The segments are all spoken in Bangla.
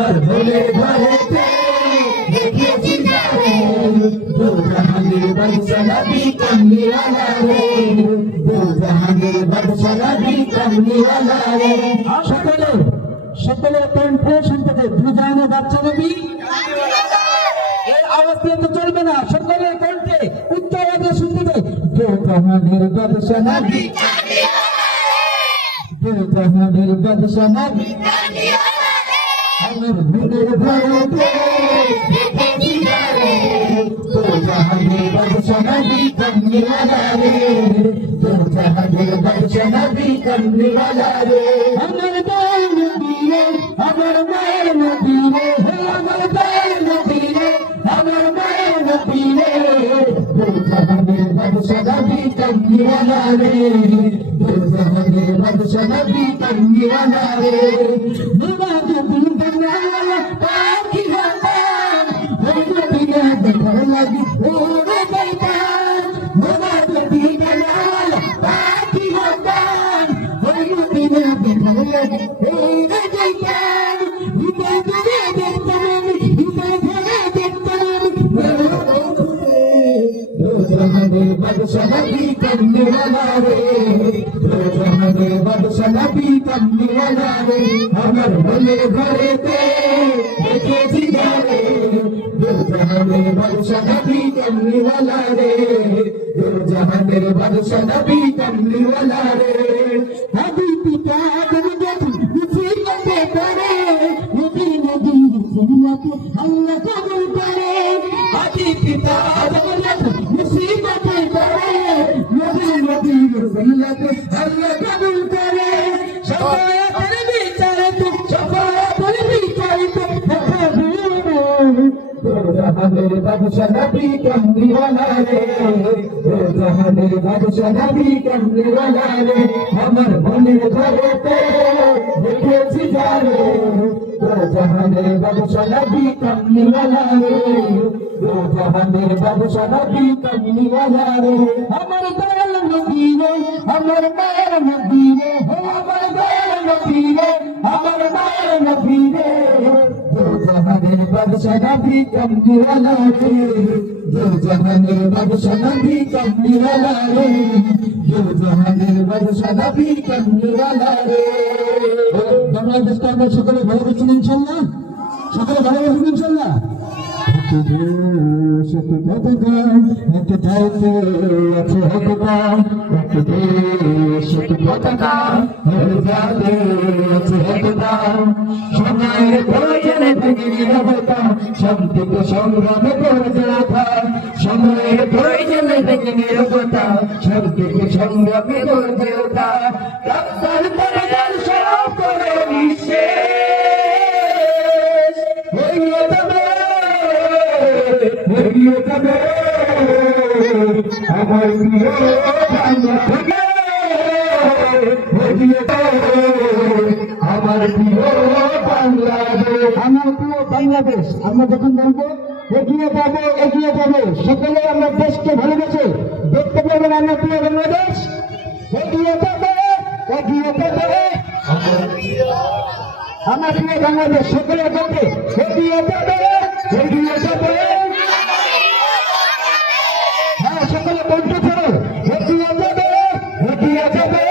আমার ভুলে ঘরেতে দেখেছি যারে দু জাহানের বাদশা নবী কামলিওয়ালা রে দু জাহানের বাদশা নবী কামলিওয়ালা রে সকলে সকলে কণ্ঠে শুনতে দে দু জাহানের বাদশা নবী এই আওয়াজ দিয়ে তো চলবে না সকলে কণ্ঠে উচ্চ আওয়াজে শুনতে দে দু জাহানের বাদশা নবী দু জাহানের বাদশা নবী আমার ভুলের ঘরেতে দেখেছি যারে দু জাহানের বাদশা নবী কামলিওয়ালা রে দু জাহানের বাদশা নবী কামলিওয়ালা রে আমার দয়াল নবী রে আমার মায়ের নবী রে আমার দয়াল নবী রে আমার মায়ের নবী রে দু জাহানের বাদশা নবী কামলিওয়ালা রে দু জাহানের বাদশা নবী কামলিওয়ালা রে পাখি হাতান ওই নবীরা দেখার লাগি ওরে যাইতাম মোরা যদি দয়াল পাখি হাতান ওই নবীরা দেখার লাগি ওরে যাইতাম হৃদয় ধরে দেখতাম হৃদয় ধরে দেখতাম দু জাহানের বাদশা নবী কামলিওয়ালা রে দু জাহানের বাদশা নবী কামলিওয়ালা রে আমার ভুলের ঘরেতে দেখেছি যারে দু জাহানের বাদশা নবী কামলিওয়ালা রে দু জাহানের বাদশা নবী কামলিওয়ালা রে নবী পিতা তুমি দেখি মুসিবতে পড়ে নবী নবী সুন্নতে আল্লাহ কবুল করে নবী পিতা তুমি দেখি মুসিবতে পড়ে নবী নবী সুন্নতে আল্লাহ কবুল করে শাফাআতের বিচারে তো শাফাআতের বিচারে তো দু জাহানের বাদশা নবী কামলিওয়ালা রে দু জাহানের বাদশা নবী কামলিওয়ালা রে আমার মনের ঘরেতে দেখেছি যারে দু জাহানের বাদশা নবী কামলিওয়ালা রে দু জাহানের বাদশা নবী কামলিওয়ালা রে আমার দয়াল নবী রে আমার মায়ের নবী রে আমার দয়াল নবী রে আমার মায়ের নবী রে দু জাহানের বাদশা নবী কামলিওয়ালা রে দু জাহানের বাদশা নবী কামলিওয়ালা রে দু জাহানের বাদশা নবী কামলিওয়ালা রে বাংলাদেশকে আমরা সকলে ভালোবাসুন ইনশাআল্লাহ সকলে ভালোবাসুন ইনশাআল্লাহ एक दायित्व আছে হকদার এক দেশ এক পতাকা হয়ে যাবে আছে হকদার সময়ের প্রয়োজনে থেকে নিরবতা শান্তিকে সংগ্রামে করে রাখা সময়ের প্রয়োজনে থেকে নিরবতা শান্তিকে সংগ্রামে করে ওঠা রক্তার পরিবার সব করে নিঃশেষ হয়ে যাবে আমার প্রিয় আমার প্রিয় বাংলাদেশ আমার প্রিয় বাংলাদেশ আমরা যখন বলবো এগিয়ে যাবো এগিয়ে যাবো সকলে আমরা দেশকে ভালোবেসে দেখতে পাবেন আমার প্রিয় বাংলাদেশ এগিয়ে যাবে এগিয়ে যাবে আমার প্রিয় বাংলাদেশ সকলে বলবে এগিয়ে যাবে এগিয়ে যাবে হ্যাঁ সকলে বলতে চাও এগিয়ে যাবে এগিয়ে যাবে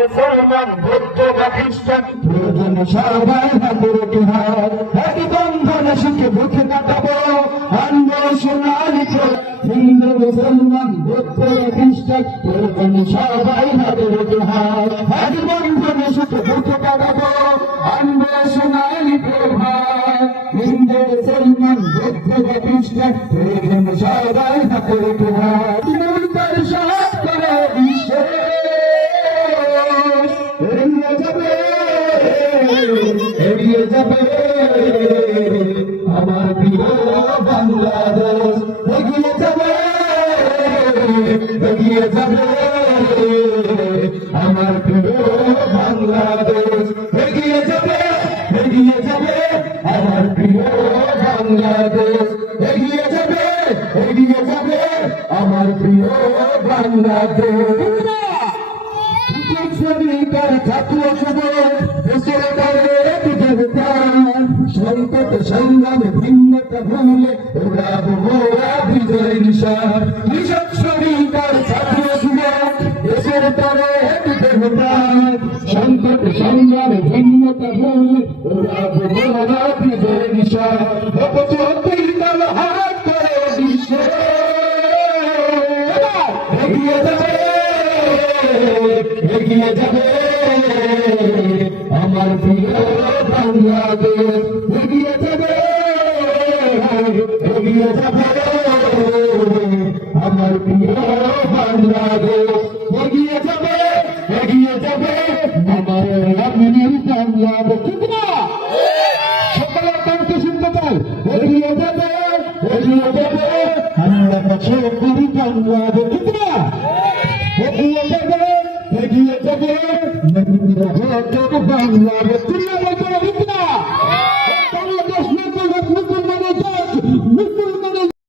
মুসলমান বৌদ্ধ বা খ্রিস্টান প্রয়োজন সবাই হাতের হাত একই বন্ধনে সুখে বুকে কাটাবো আনবো সোনালি হিন্দু মুসলমান বৌদ্ধ বা খ্রিস্টান প্রয়োজন সবাই হাতের হাত একই বন্ধনে সুখে বুকে কাটাবো আনবো সোনালি প্রভাত হিন্দু মুসলমান বৌদ্ধ বা খ্রিস্টান প্রয়োজন সবাই হাতের হাত সাহায্য করে বিশ্বে এগিয়ে যাবে আমার প্রিয় বাংলাদেশ এগিয়ে যাবে এগিয়ে যাবে আমার প্রিয় বাংলাদেশ এগিয়ে যাবে এগিয়ে যাবে আমার প্রিয় বাংলাদেশ এগিয়ে যাবে এগিয়ে যাবে আমার প্রিয় বাংলাদেশ শ্রমিকের ছাত্র যুবক দেশের কাজে সংকট সংগ্রামে ভিন্নতা ভুলে ওড়াবো মোরা বিজয় নিশান কৃষক শ্রমিকের ছাত্র যুবক দেশের তরে সংকট সংগ্রামে ভিন্নতা ভুলে ওড়াবো মোরা বিজয় নিশান অপচতির হাত করে বিশ্বে এগিয়ে যাবে এগিয়ে যাবে আমার প্রিয় বাংলাদেশ এগিয়ে যাবে এগিয়ে যাবে আমার প্রিয় বাংলাদেশ এগিয়ে যাবে এগিয়ে যাবে আমার আমিনের বাংলাদেশ ঠিক না সকলের কণ্ঠে শুনতে চাই এগিয়ে যাবে আমরা কাছে করি বাংলাদেশ ঠিক না এগিয়ে যাবে বাংলাদেশ